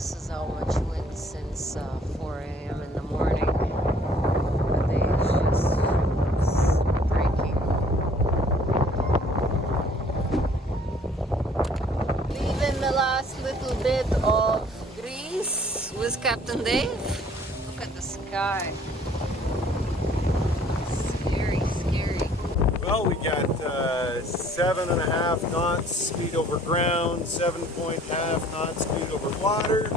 This is how much wind since 4 a.m. in the morning. The day is just breaking. Leaving the last little bit of Greece with Captain Dave. Look at the sky. Scary, scary. Well, we got 7.5 knots speed over ground, 7.5 knots speed over water.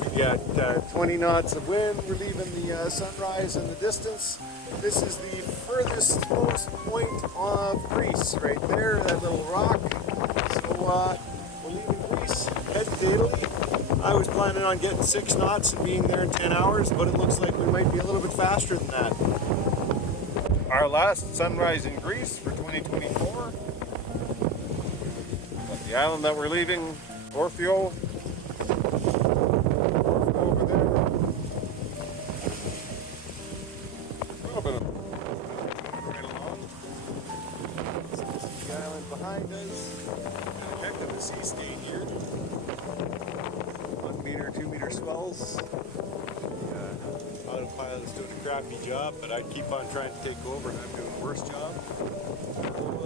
We got 20 knots of wind. We're leaving the sunrise in the distance. This is the furthest most point of Greece, right there, that little rock. So we're leaving Greece, heading to Italy. I was planning on getting 6 knots and being there in 10 hours, but it looks like we might be a little bit faster than that. Our last sunrise in Greece for 2024. The island that we're leaving, Orfeo. Over there. Right along. The island behind us. And a heck of a sea state here. 1 meter, 2 meter swells. Autopilot's doing a crappy job, but I'd keep on trying to take over and I'm doing a worse job. We're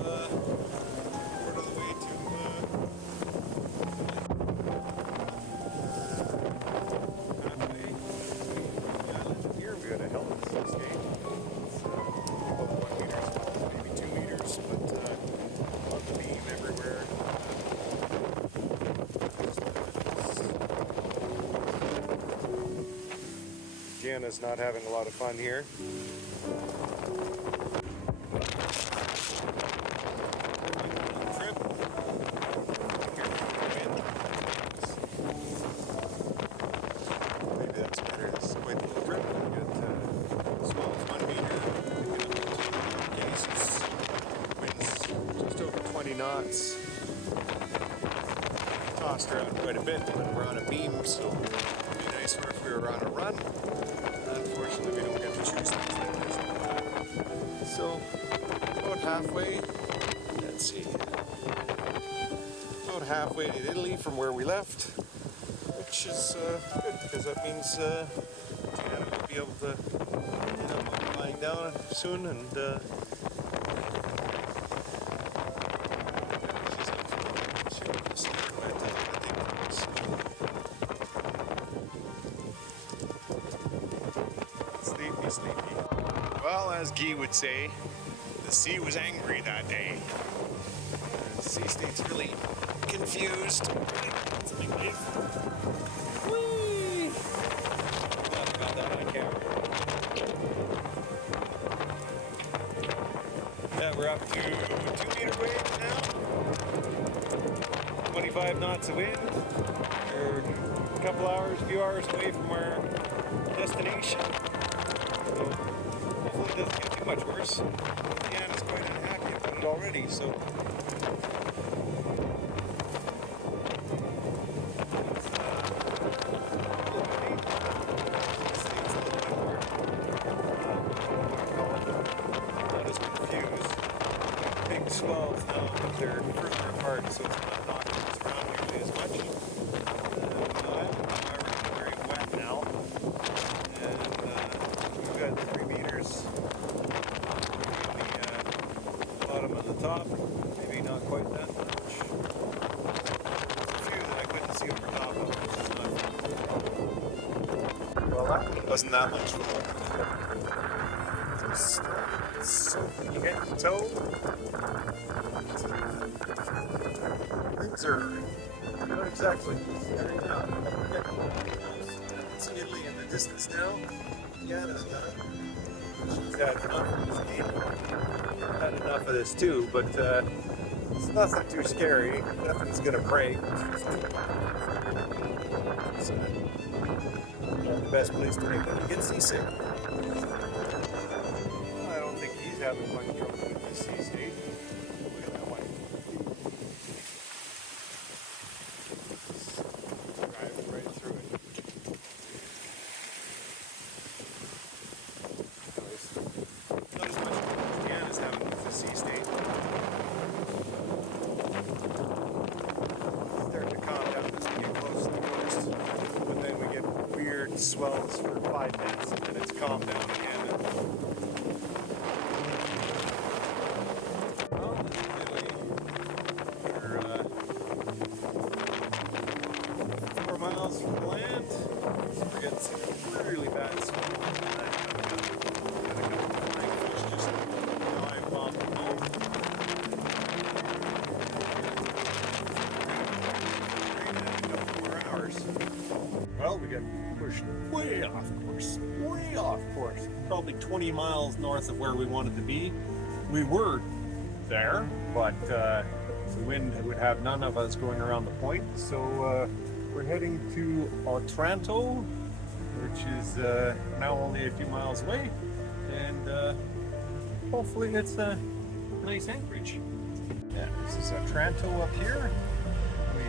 on the way to halfway between the island here. We got a hell of a sea state. It's about 1 meter swells, maybe 2 meters, but on the beam everywhere. Gianna's not having a lot of fun here. Trip. Maybe that's better. This is quite the little trip. We got swells 1 meter. Cases. Winds just over 20 knots. Tossed around quite a bit when we're on a beam, so it'd be nicer if we were on a run. Unfortunately, we don't get to choose things like this. So, about halfway, let's see, about halfway to Italy from where we left, which is good, because that means Gianna will be able to end up lying down soon, and sleepy. Well, as Guy would say, the sea was angry that day. The sea state's really confused. Whee! Got that on camera. Yeah, we're up to 2-meter waves now. 25 knots of wind. We're a few hours away from our destination. So hopefully it doesn't get too much worse. Deanna's quite unhappy about it already, so. Not as confused. Big swells now, but they're further apart, so it's not knocking us around nearly as much. It's very wet now. We've got 3 meters between the bottom and the top. Maybe not quite that much. There's a few that I couldn't see over top of, which is not. Well, that wasn't that much fun. So you hit the toe. Things are not exactly scary now. It's Italy in the distance now. Gianna's done. She's had enough of this game. I've had enough of this too, but it's nothing too scary. Nothing's gonna break. It's not the best place to make them get seasick. I don't think he's having much trouble with this sea state. Look at that one. Driving right through it. Not as much as Gianna's having with the sea state. Starting to calm down as we get close to the coast. swells for 5 minutes and then it's calmed down again. Well, this is Italy. We're 4 miles from the land. We're getting some really bad swell. Got a couple of flying fish just dive off the boat. Well, we got pushed way off course, probably 20 miles north of where we wanted to be. We were there, but the wind would have none of us going around the point, so we're heading to Otranto, which is now only a few miles away, and hopefully it's a nice anchorage. Yeah, this is Otranto up here. We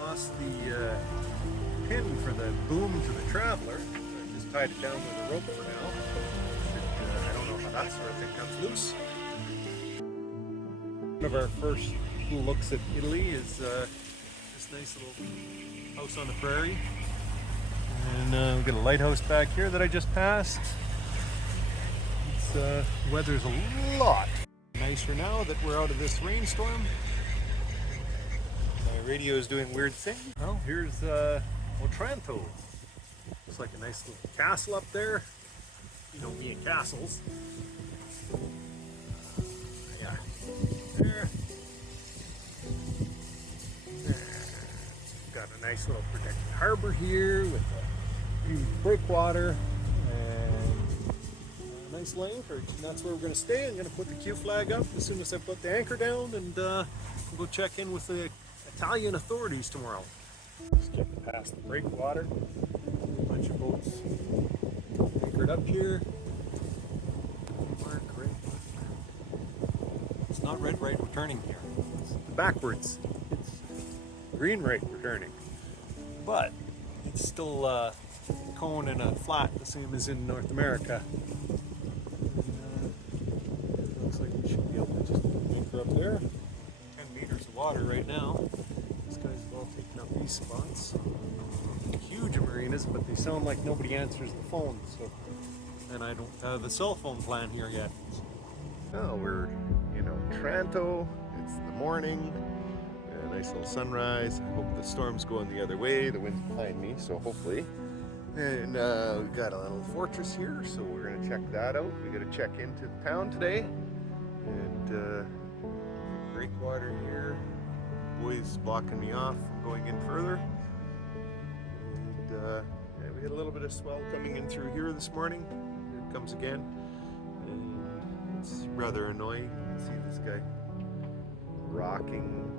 lost the pin for the boom to the Traveler. So I just tied it down with a rope for now. I don't know how that sort of thing comes loose. One of our first looks at Italy is this nice little house on the prairie. And we've got a lighthouse back here that I just passed. It's weather's a lot nicer now that we're out of this rainstorm. My radio is doing weird things. Well, here's Otranto. Looks like a nice little castle up there. You know me and castles. Yeah. There. Got a nice little protected harbor here with beautiful breakwater and a nice little anchorage. And that's where we're going to stay. I'm going to put the Q flag up as soon as I put the anchor down, and we'll go check in with the Italian authorities tomorrow. Just getting past the breakwater. A bunch of boats anchored up here. It's not red right returning here. It's backwards. It's green right returning. But it's still a cone and a flat, the same as in North America. It looks like we should be able to just anchor up there. 10 meters of water right now. These guys have all taken up these spots. Huge marinas, but they sound like nobody answers the phone. So, and I don't have the cell phone plan here yet. Oh, we're in Otranto. It's the morning. A nice little sunrise. I hope the storm's going the other way. The wind's behind me, so hopefully. And we've got a little fortress here, so we're going to check that out. We got to check into town today. And breakwater here. Boys blocking me off from going in further. And yeah, we had a little bit of swell coming in through here this morning. Here it comes again. And it's rather annoying. You can see this guy rocking.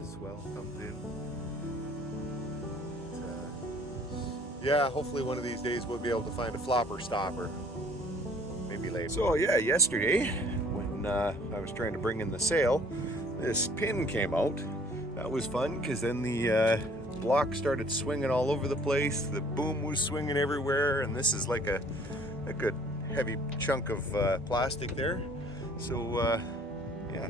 The swell comes in. Yeah, hopefully one of these days we'll be able to find a flopper stopper. Maybe later. So yeah, yesterday when I was trying to bring in the sail, this pin came out. That was fun because then the block started swinging all over the place. The boom was swinging everywhere, and this is like a good heavy chunk of plastic there. So yeah,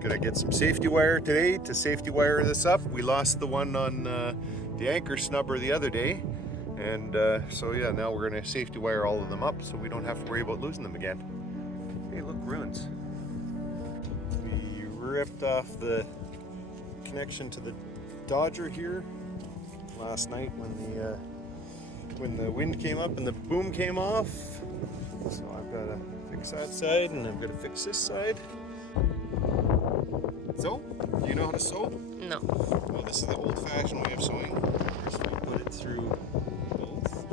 gonna get some safety wire today to safety wire this up. We lost the one on the anchor snubber the other day, and so yeah, now we're gonna safety wire all of them up so we don't have to worry about losing them again. Hey, look, ruins. We ripped off the connection to the Dodger here last night when the wind came up and the boom came off. So I've got to fix that side, and I've got to fix this side. So, do you know how to sew? No. Well, this is the old-fashioned way of sewing. First we put it through both.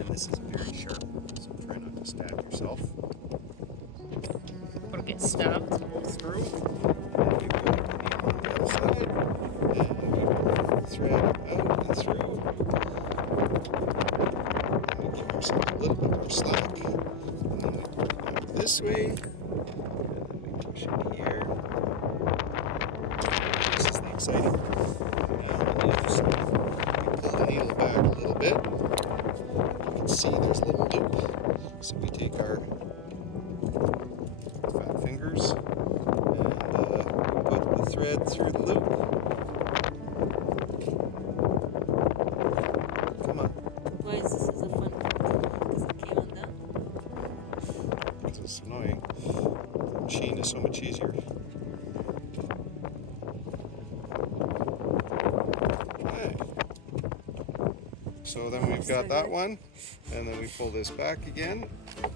And this is very sharp, so try not to stab yourself. Or get stabbed. Through. And we put it on the other side. And we pull the thread out and through. And we give ourselves a little bit more slack. And then we pull it out this way. And then we push it here. This is the exciting part. And on the other side, we pull the needle back a little bit. You can see there's a little loop. So we take our fat fingers and put the thread through the loop. So then we've got that one, and then we pull this back again, and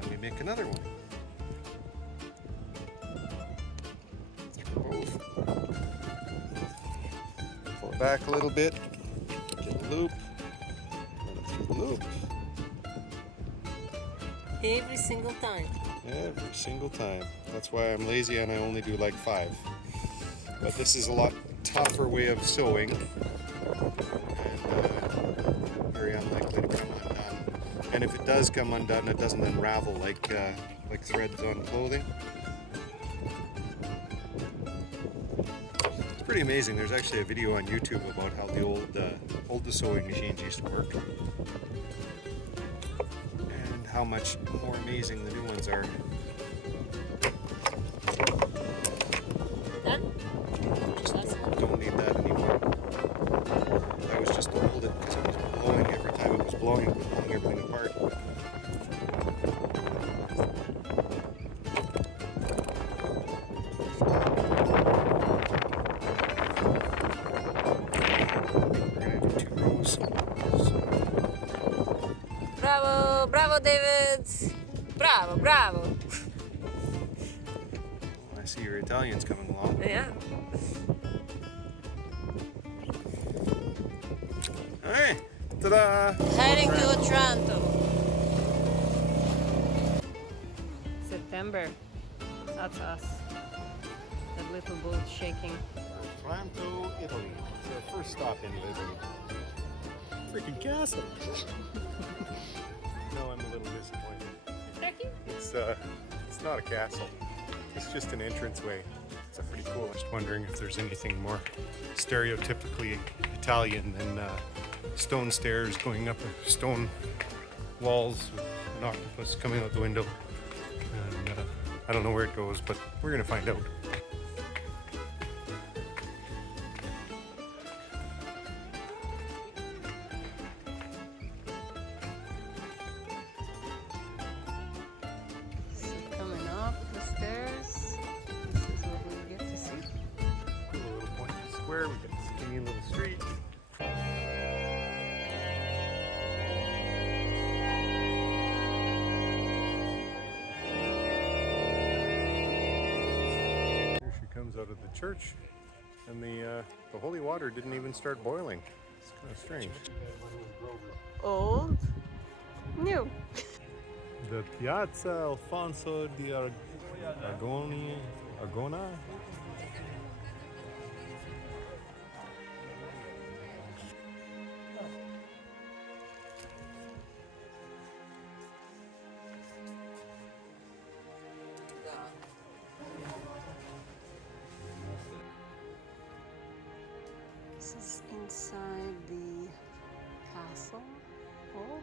then we make another one. Both. Pull it back a little bit, get a loop, and through the loop. Every single time. Every single time. That's why I'm lazy and I only do like 5. But this is a lot tougher way of sewing, and very unlikely to come undone. And if it does come undone, it doesn't unravel like threads on clothing. It's pretty amazing. There's actually a video on YouTube about how the old sewing machines used to work, and how much more amazing the new ones are. Don't need that anymore. I was just to hold it because it was blowing every time it was blowing. It was blowing everything apart. We're gonna do 2 rows. Bravo, bravo, David. Bravo, bravo. I see your Italian's coming along. Yeah. Alright, ta-da! Heading to Otranto. September. That's us. That little boat shaking. Otranto, Italy. It's our first stop in Italy. Freaking castle! No, I'm a little disappointed. It's not a castle. It's just an entranceway. It's pretty cool. Just wondering if there's anything more stereotypically Italian than stone stairs going up stone walls with an octopus coming out the window. And I don't know where it goes, but we're gonna find out. So coming up the stairs, this is what we get to see. Cool little pointy square. We got this skinny little street. Comes out of the church, and the holy water didn't even start boiling. It's kind of strange. Old, new. The Piazza Alfonso di Argona. This is inside the castle. Oh.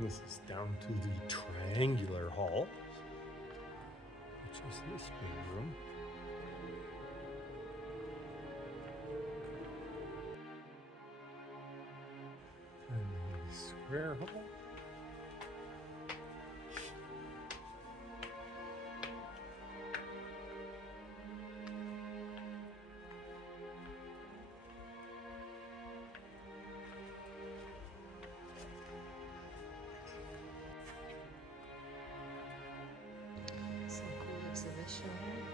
This is down to the triangular hall, which is this big room. And the square hall. Some cool exhibition here.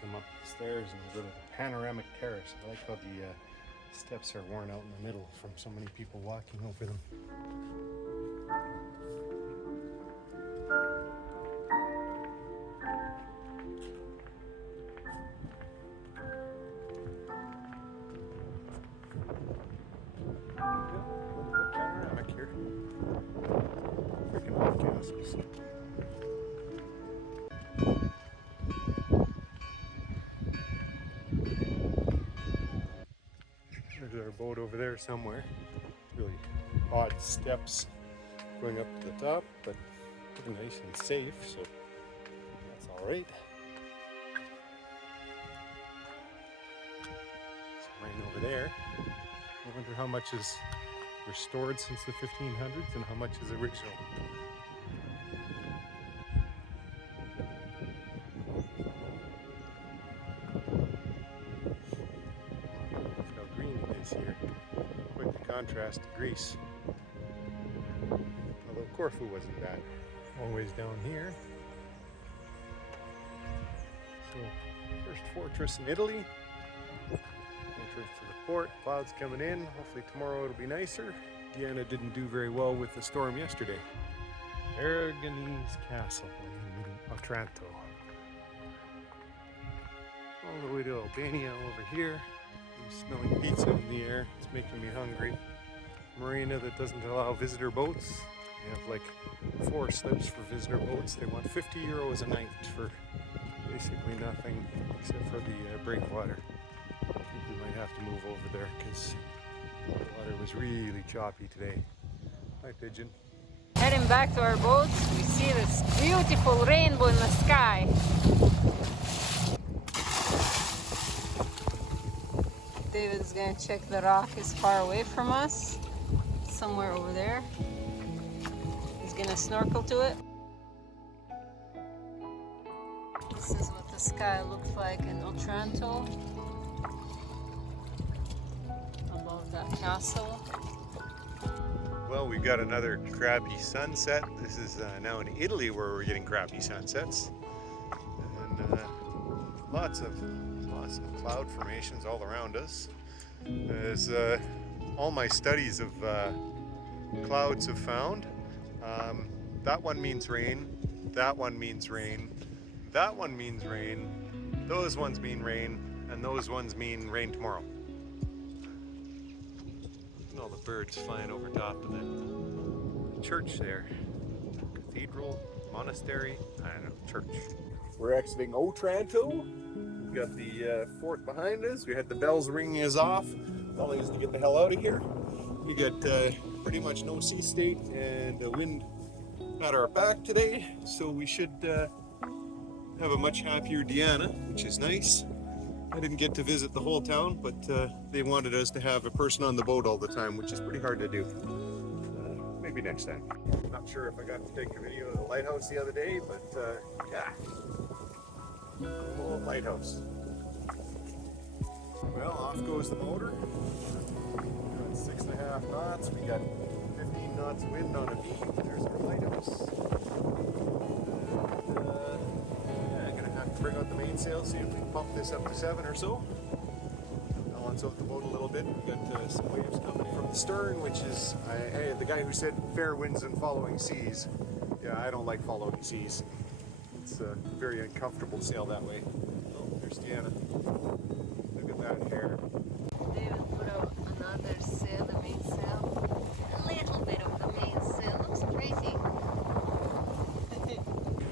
Come up the stairs and go to the panoramic terrace. I like how the steps are worn out in the middle from so many people walking over them. Panoramic here. Freaking love castles. There's our boat over there somewhere. Really odd steps going up to the top, but pretty nice and safe, so that's all right. Some rain over there. I wonder how much is restored since the 1500s and how much is original. Look how green it is here. Quite the contrast to Greece. Although Corfu wasn't bad. Always down here. So, first fortress in Italy. Entrance to the port. Clouds coming in. Hopefully tomorrow it'll be nicer. Vienna didn't do very well with the storm yesterday. Aragonese Castle in Otranto. All the way to Albania over here. I'm smelling pizza in the air. It's making me hungry. Marina that doesn't allow visitor boats. They have like 4 slips for visitor boats. They want 50 euros a night for basically nothing except for the breakwater. I think we might have to move over there because the water was really choppy today. Hi, pigeon. Heading back to our boats, we see this beautiful rainbow in the sky. David's gonna check the rock is far away from us, somewhere over there. He's gonna snorkel to it. This is what the sky looks like in Otranto, above that castle. Well, we've got another crappy sunset. This is now in Italy where we're getting crappy sunsets. And lots of cloud formations all around us. As all my studies of clouds have found, that one means rain, that one means rain, that one means rain, those ones mean rain, and those ones mean rain tomorrow. And all the birds flying over top of it. The church there. Cathedral, monastery, I don't know, church. We're exiting Otranto. We've got the fort behind us. We had the bells ringing us off, telling us to get the hell out of here. We got pretty much no sea state and the wind at our back today, so we should have a much happier Diana, which is nice. I didn't get to visit the whole town, but they wanted us to have a person on the boat all the time, which is pretty hard to do. Maybe next time. Not sure if I got to take a video of the lighthouse the other day, but yeah. Old lighthouse. Well, off goes the motor. We're at 6.5 knots. We got 15 knots wind on a beam. There's our lighthouse. Bring out the mainsail, see if we can pump this up to 7 or so. Balance out the boat a little bit. We've got some waves coming from the stern, which is the guy who said fair winds and following seas. Yeah, I don't like following seas. It's very uncomfortable to sail that way. Oh, there's Diana. Look at that hair. David put out another sail, the mainsail. A little bit of the mainsail. Looks crazy.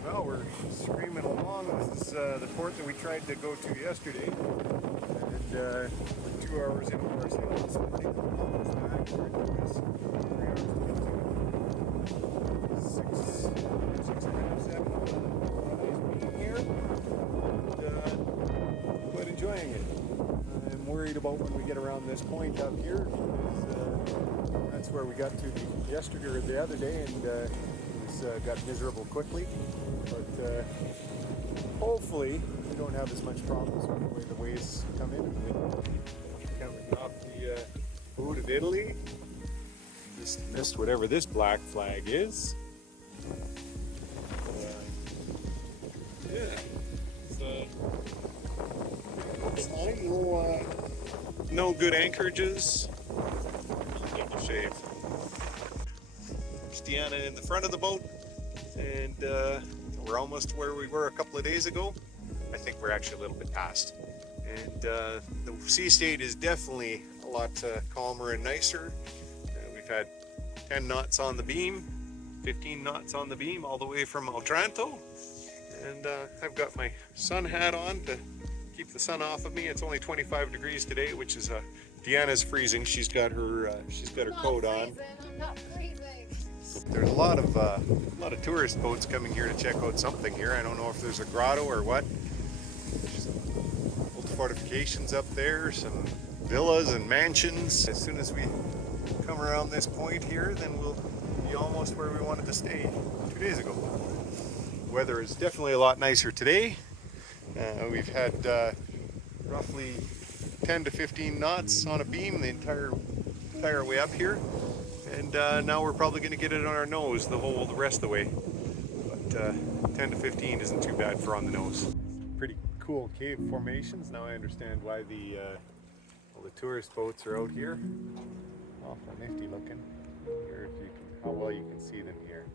Well, we're screaming along. This is the port that we tried to go to yesterday. And we're 2 hours into our sail this morning. It's back. It took us 3 hours to get to 6.5, 7. Nice being here. And quite enjoying it. I'm worried about when we get around this point up here. Because, that's where we got to yesterday or the other day, and got miserable quickly. But hopefully we don't have as much problems with the way the waves come in. Coming off the boot of Italy. Just missed whatever this black flag is. Yeah. It's fine. No good anchorages. Take a shave. There's Diana in the front of the boat. And we're almost where we were a couple of days ago. I think we're actually a little bit past. And the sea state is definitely a lot calmer and nicer. We've had 10 knots on the beam, 15 knots on the beam, all the way from Otranto. And I've got my sun hat on to keep the sun off of me. It's only 25 degrees today, which is Deanna's freezing. She's got her coat on. I'm not freezing. There's a lot of tourist boats coming here to check out something here. I don't know if there's a grotto or what. There's some old fortifications up there, some villas and mansions. As soon as we come around this point here, then we'll be almost where we wanted to stay 2 days ago. Weather is definitely a lot nicer today. We've had roughly 10 to 15 knots on a beam the entire way up here, and now we're probably going to get it on our nose the rest of the way. But 10 to 15 isn't too bad for on the nose. Pretty cool cave formations. Now I understand why all the tourist boats are out here. Awful nifty looking. Here, if you can, how well you can see them here.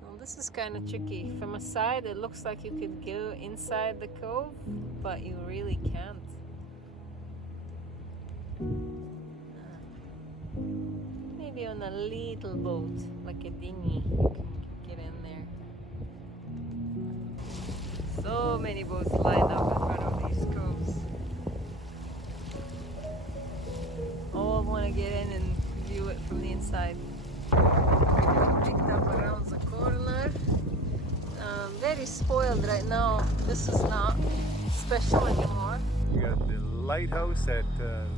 Well, this is kind of tricky. From a side, it looks like you could go inside the cove, but you really can't. Maybe on a little boat, like a dinghy, you can get in there. So many boats lined up in front of these coves. All want to get in and view it from the inside. Picked up around the corner. Very spoiled right now. This is not special anymore. You got the lighthouse at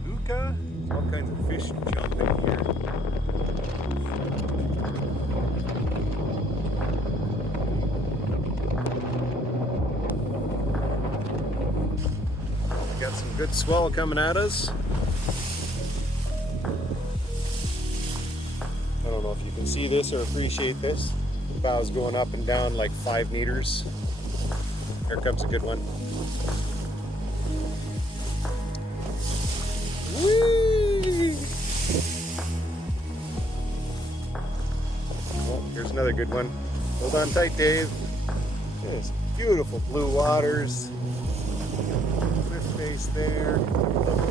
Lucca. All kinds of fish jumping here. Got some good swell coming at us. I don't know if you can see this or appreciate this. The bow's going up and down like 5 meters. Here comes a good one. Whee! Oh, here's another good one. Hold on tight, Dave. There's beautiful blue waters. Cliff face there.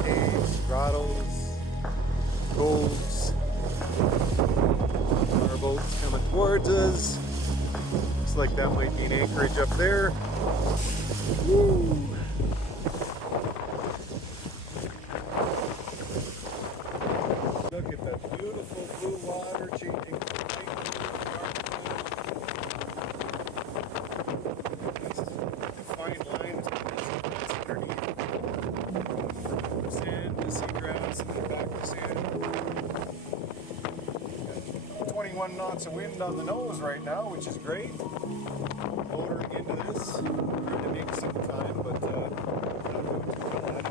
Caves, grottos, coves. Our boat's coming towards us. Looks like that might be an anchorage up there. Woo! Look at that beautiful blue water changing fine line underneath. From sand to seagrass and then back to sand. 21 knots of wind on the nose right now, which is great. Motoring into this, trying to make some time, but not doing too well at it.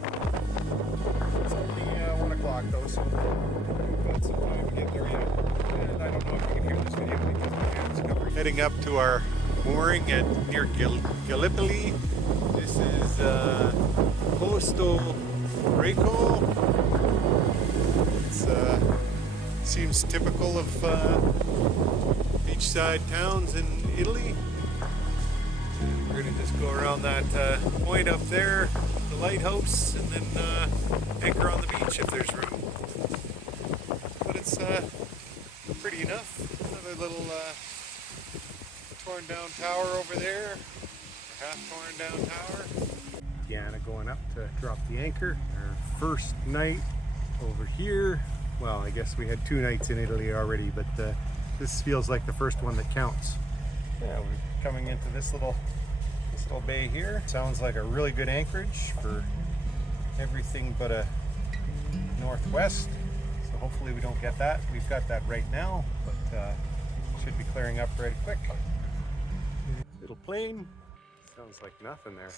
It's only 1 o'clock though, so we've got some time to get there yet. And I don't know if you can hear this video because my hand's covered. Heading up to our mooring at near Gallipoli. This is Posto Greco. It's seems typical of beachside towns in Italy. We're gonna just go around that point up there, the lighthouse, and then anchor on the beach if there's room. But it's pretty enough. Another little torn down tower over there, half torn down tower. Diana going up to drop the anchor. Our first night over here. Well, I guess we had 2 nights in Italy already, but this feels like the first one that counts. Yeah, we're coming into this little bay here. Sounds like a really good anchorage for everything but a northwest. So hopefully we don't get that. We've got that right now, but should be clearing up pretty quick. Little plane. Sounds like nothing there.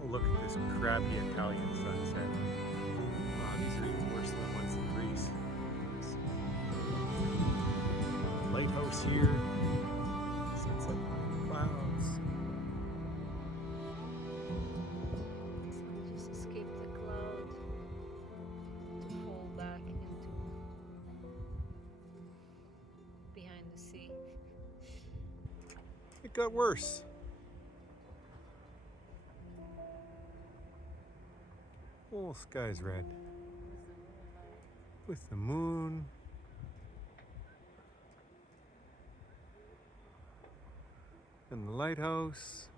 Oh, look at this crabby Italian sunset. Wow, these are even worse than the ones in Greece. Lighthouse here. Sunset clouds. So we just escaped the cloud to fall back into behind the sea. It got worse. Whole sky's red. With the moon. And the lighthouse.